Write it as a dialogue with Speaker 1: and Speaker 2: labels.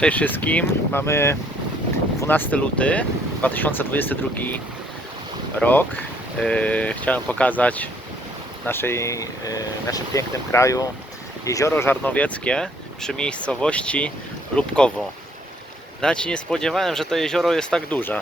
Speaker 1: Cześć wszystkim. Mamy 12 luty 2022 rok. Y, chciałem pokazać naszej, y, naszym pięknym kraju jezioro Żarnowieckie przy miejscowości Lubkowo. Nawet się nie spodziewałem, że to jezioro jest tak duże.